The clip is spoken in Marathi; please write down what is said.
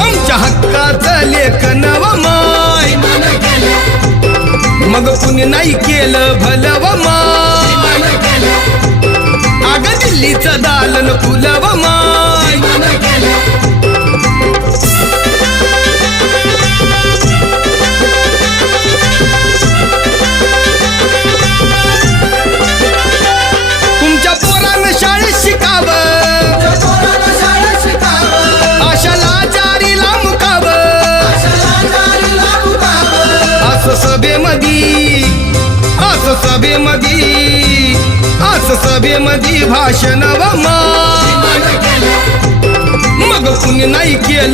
आमच्या हक्काचं लेखन व माय मग कुणी नाही केलं भलं व माय अग दिल्लीचं दालन फुलं व माय तुमच्या पोरानं शाळेत शिकावं आशाला जारीला मुकावं असं सभेमधी भाषण व माय मग कुणी नाही केलं